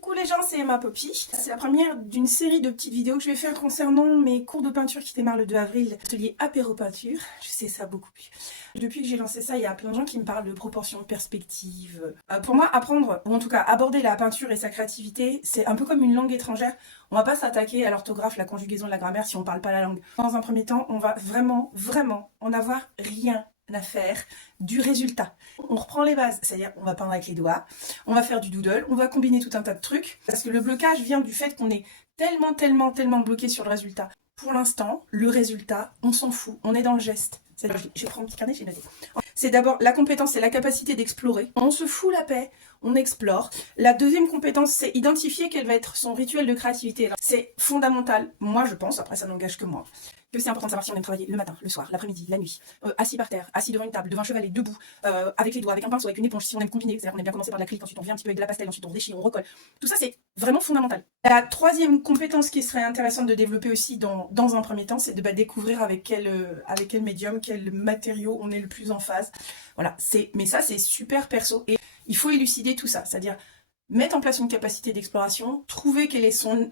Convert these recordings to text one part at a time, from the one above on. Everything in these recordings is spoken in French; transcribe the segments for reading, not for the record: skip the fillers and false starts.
Coucou les gens, c'est Emma Poppy. C'est la première d'une série de petites vidéos que je vais faire concernant mes cours de peinture qui démarrent le 2 avril, atelier apéro peinture. Je sais ça beaucoup plus. Depuis que j'ai lancé ça, il y a plein de gens qui me parlent de proportion, de perspective. Pour moi, apprendre, ou en tout cas aborder la peinture et sa créativité, c'est un peu comme une langue étrangère. On va pas s'attaquer à l'orthographe, la conjugaison de la grammaire si on parle pas la langue. Dans un premier temps, on va vraiment en avoir rien à faire du résultat. On reprend les bases, c'est-à-dire on va peindre avec les doigts, on va faire du doodle, on va combiner tout un tas de trucs, parce que le blocage vient du fait qu'on est tellement bloqué sur le résultat. Pour l'instant, le résultat, on s'en fout, on est dans le geste. Je prends un petit carnet, j'ai noté. C'est d'abord la compétence, c'est la capacité d'explorer. On se fout la paix, on explore. La deuxième compétence, c'est identifier quel va être son rituel de créativité. C'est fondamental, moi je pense, après ça n'engage que moi, que c'est important de savoir si on aime travailler le matin, le soir, l'après-midi, la nuit, assis par terre, assis devant une table, devant un chevalet, debout, avec les doigts, avec un pinceau, avec une éponge, si on aime combiner, c'est-à-dire qu'on aime bien commencer par de l'acrylique, ensuite on vient un petit peu avec de la pastel, ensuite on déchire, on recolle. Tout ça c'est vraiment fondamental. La troisième compétence qui serait intéressante de développer aussi dans un premier temps, c'est de découvrir avec quel médium, quel matériau on est le plus en phase. Voilà, mais ça c'est super perso et il faut élucider tout ça, c'est-à-dire mettre en place une capacité d'exploration, trouver quel est son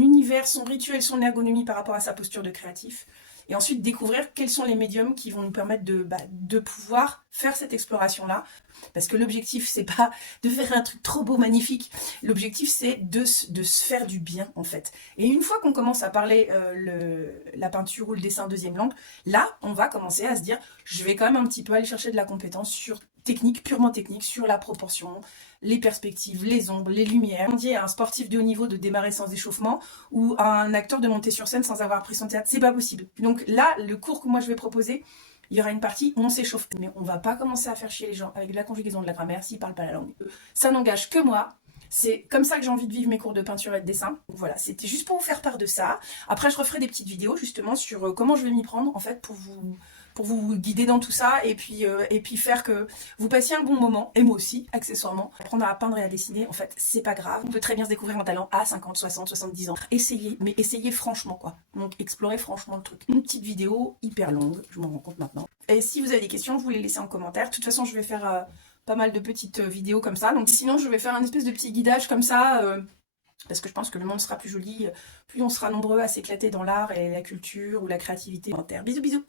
univers, son rituel, son ergonomie par rapport à sa posture de créatif. Et ensuite découvrir quels sont les médiums qui vont nous permettre de pouvoir faire cette exploration-là. Parce que l'objectif, c'est pas de faire un truc trop beau, magnifique. L'objectif, c'est de se faire du bien, en fait. Et une fois qu'on commence à parler la peinture ou le dessin deuxième langue, là, on va commencer à se dire, je vais quand même un petit peu aller chercher de la compétence sur technique, purement technique, sur la proportion, les perspectives, les ombres, les lumières. On dit à un sportif de haut niveau de démarrer sans échauffement ou à un acteur de monter sur scène sans avoir appris son théâtre. C'est pas possible. Donc là, le cours que moi je vais proposer, il y aura une partie où on s'échauffe. Mais on va pas commencer à faire chier les gens avec de la conjugaison de la grammaire s'ils parlent pas la langue. Ça n'engage que moi. C'est comme ça que j'ai envie de vivre mes cours de peinture et de dessin. Donc voilà, c'était juste pour vous faire part de ça. Après, je referai des petites vidéos justement sur comment je vais m'y prendre en fait pour vous guider dans tout ça et puis faire que vous passiez un bon moment, et moi aussi, accessoirement. Apprendre à peindre et à dessiner, en fait, c'est pas grave. On peut très bien se découvrir un talent à 50, 60, 70 ans. Essayez, mais essayez franchement, quoi. Donc, explorez franchement le truc. Une petite vidéo hyper longue, je m'en rends compte maintenant. Et si vous avez des questions, vous les laissez en commentaire. De toute façon, je vais faire pas mal de petites vidéos comme ça. Donc, sinon, je vais faire un espèce de petit guidage comme ça, parce que je pense que le monde sera plus joli, plus on sera nombreux à s'éclater dans l'art et la culture ou la créativité. Bisous, bisous!